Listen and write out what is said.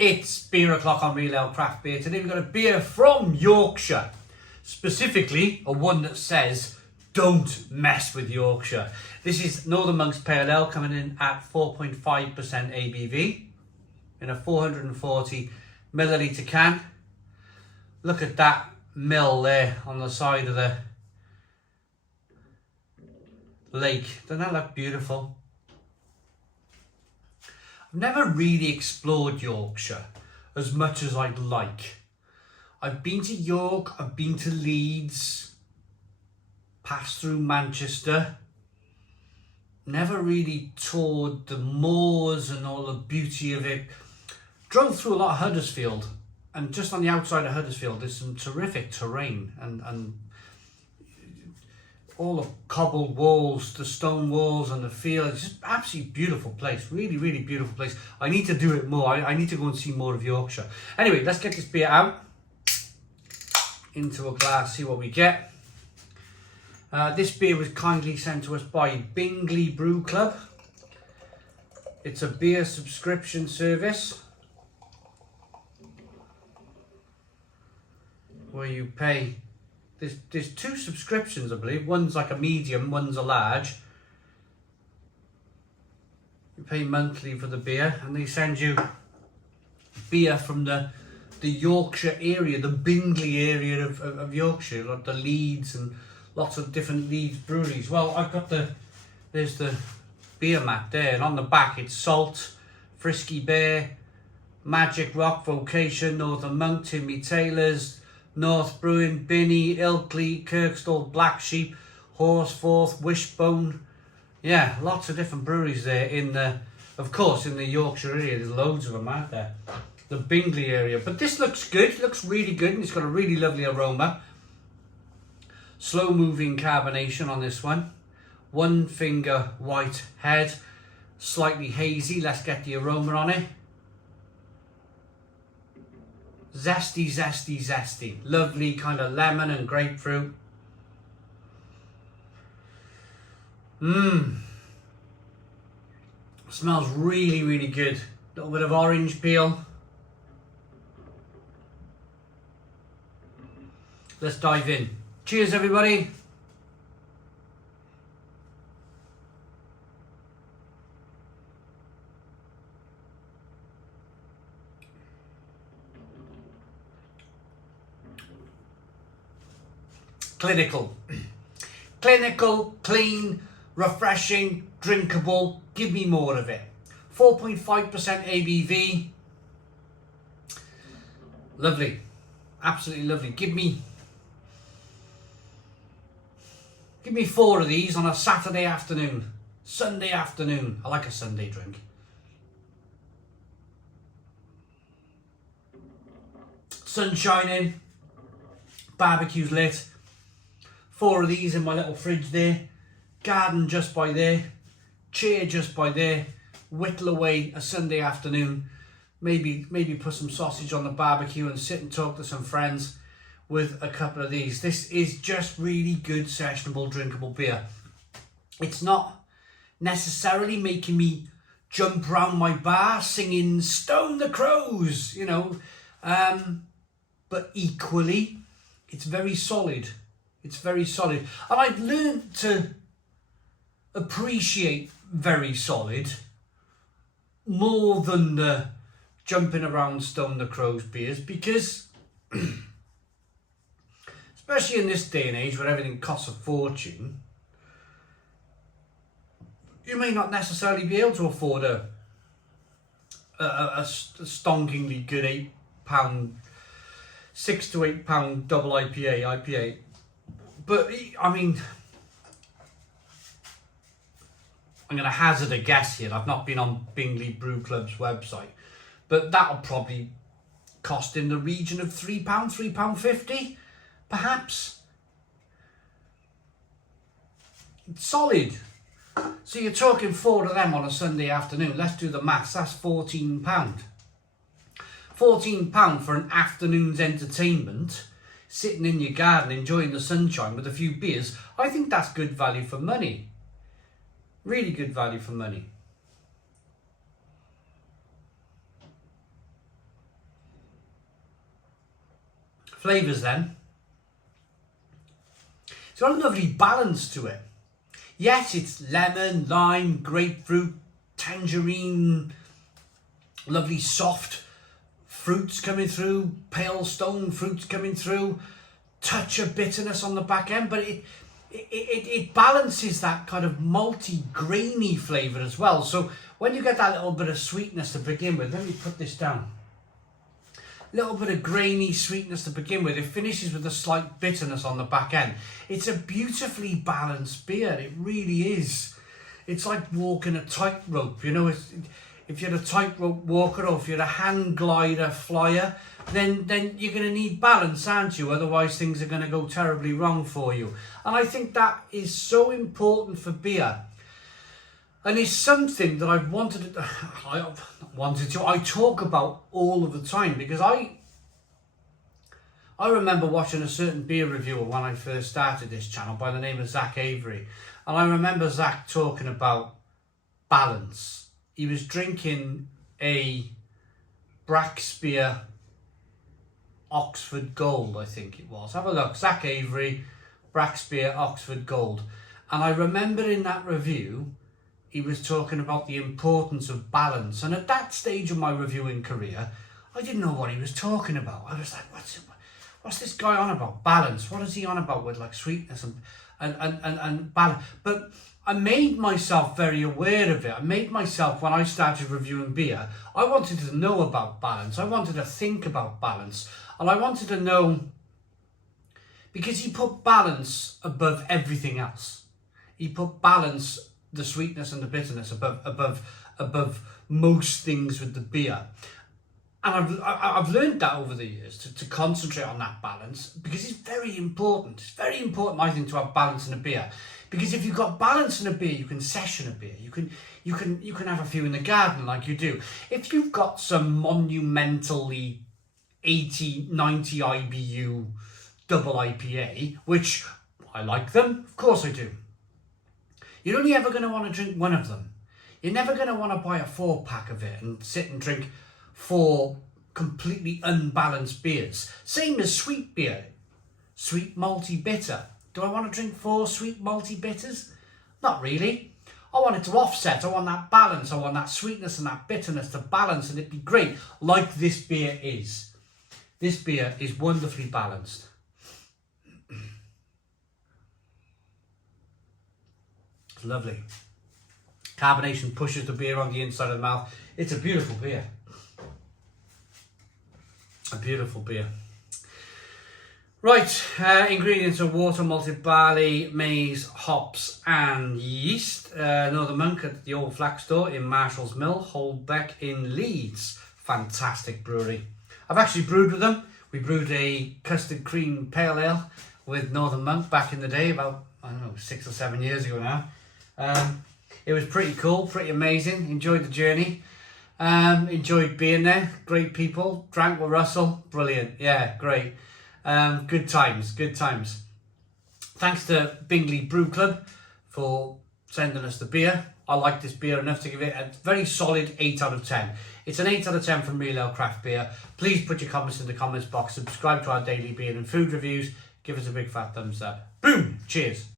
It's beer o'clock on Real Ale Craft Beer. Today we've got a beer from Yorkshire. Specifically, a one that says, don't mess with Yorkshire. This is Northern Monk's Pale Ale coming in at 4.5% ABV in a 440 millilitre can. Look at that mill there on the side of the lake. Doesn't that look beautiful? I've never really explored Yorkshire as much as I'd like. I've been to York, I've been to Leeds, passed through Manchester. Never really toured the moors and all the beauty of it. Drove through a lot of Huddersfield, and just on the outside of Huddersfield there's some terrific terrain and all the cobbled walls, the stone walls and the fields. It's just absolutely beautiful place. Really, really beautiful place. I need to do it more. I need to go and see more of Yorkshire. Anyway, let's get this beer out into a glass, see what we get. This beer was kindly sent to us by Bingley Brew Club. It's a beer subscription service where you pay. There's two subscriptions, I believe. One's like a medium, one's a large. You pay monthly for the beer, and they send you beer from the Yorkshire area, the Bingley area of Yorkshire, like the Leeds and lots of different Leeds breweries. Well, I've got there's the beer mat there, and on the back it's Salt, Frisky Bear, Magic Rock, Vocation, Northern Monk, Timmy Taylor's, North Brewing, Binney, Ilkley, Kirkstall, Black Sheep, Horsforth, Wishbone. Yeah, lots of different breweries there of course, in the Yorkshire area. There's loads of them out there. The Bingley area. But this looks good, looks really good, and it's got a really lovely aroma. Slow moving carbonation on this one. One finger white head, slightly hazy. Let's get the aroma on it. Zesty, zesty, zesty. Lovely kind of lemon and grapefruit. Smells really, really good. A little bit of orange peel. Let's dive in. Cheers, everybody. Clinical, clean, refreshing, drinkable. Give me more of it. 4.5% ABV. Lovely, absolutely lovely. Give me 4 of these on a Saturday afternoon, Sunday afternoon. I like a Sunday drink. Sun shining, barbecue's lit. 4 of these in my little fridge there. Garden just by there. Chair just by there. Whittle away a Sunday afternoon. Maybe put some sausage on the barbecue and sit and talk to some friends with a couple of these. This is just really good, sessionable, drinkable beer. It's not necessarily making me jump around my bar singing Stone the Crows, you know. But equally, it's very solid. It's very solid. And I've learned to appreciate very solid more than the jumping around Stone the Crows beers, because especially in this day and age where everything costs a fortune, you may not necessarily be able to afford a stonkingly good £8, £6 to £8 double IPA. But I mean, I'm going to hazard a guess here. I've not been on Bingley Brew Club's website, but that'll probably cost in the region of £3, £3.50, perhaps. It's solid. So you're talking 4 of them on a Sunday afternoon. Let's do the maths. That's £14. £14 for an afternoon's entertainment, sitting in your garden enjoying the sunshine with a few beers. I think that's good value for money. Really good value for money. flavours then. It's got a lovely balance to it. Yes, it's lemon, lime, grapefruit, tangerine, lovely soft fruits coming through, pale stone fruits coming through, touch of bitterness on the back end, but it balances that kind of malty, grainy flavour as well. So when you get that little bit of sweetness to begin with, let me put this down. Little bit of grainy sweetness to begin with. It finishes with a slight bitterness on the back end. It's a beautifully balanced beer. It really is. It's like walking a tightrope. You know, if you're a tightrope walker or if you're a hand glider flyer, then you're going to need balance, aren't you? Otherwise, things are going to go terribly wrong for you. And I think that is so important for beer. And it's something that I talk about all of the time, because I remember watching a certain beer reviewer when I first started this channel by the name of Zach Avery. And I remember Zach talking about balance. He was drinking a Braxpear Oxford Gold, I think it was. Have a look, Zach Avery, Braxpear Oxford Gold. And I remember in that review, he was talking about the importance of balance. And at that stage of my reviewing career, I didn't know what he was talking about. I was like, what's this guy on about? Balance. What is he on about with like sweetness and balance? But I made myself very aware of it. I made myself, when I started reviewing beer, I wanted to know about balance. I wanted to think about balance. And I wanted to know, because he put balance above everything else. He put balance, the sweetness and the bitterness, above most things with the beer. And I've learned that over the years to concentrate on that balance, because it's very important. It's very important, I think, to have balance in a beer, because if you've got balance in a beer, you can session a beer. You can have a few in the garden like you do. If you've got some monumentally 80, 90 IBU double IPA, which I like them, of course I do. You're only ever going to want to drink one of them. You're never going to want to buy a 4-pack of it and sit and drink 4 completely unbalanced beers. Same as sweet beer. Sweet, malty, bitter. Do I want to drink 4 sweet, malty bitters? Not really. I want it to offset. I want that balance. I want that sweetness and that bitterness to balance, and it'd be great, like this beer is. This beer is wonderfully balanced. It's lovely. Carbonation pushes the beer on the inside of the mouth. It's a beautiful beer. A beautiful beer. Right, ingredients are water, malted barley, maize, hops and yeast. Northern Monk at the Old Flax Store in Marshall's Mill, Holbeck in Leeds. Fantastic brewery. I've actually brewed with them. We brewed a custard cream pale ale with Northern Monk back in the day, about, I don't know, 6 or 7 years ago now. It was pretty cool, pretty amazing. Enjoyed the journey. Enjoyed being there. Great people. Drank with Russell. Brilliant. Yeah, great. Good times. Good times. Thanks to Bingley Brew Club for sending us the beer. I like this beer enough to give it a very solid 8 out of 10. It's an 8 out of 10 from Real Ale Craft Beer. Please put your comments in the comments box. Subscribe to our daily beer and food reviews. Give us a big fat thumbs up. Boom! Cheers.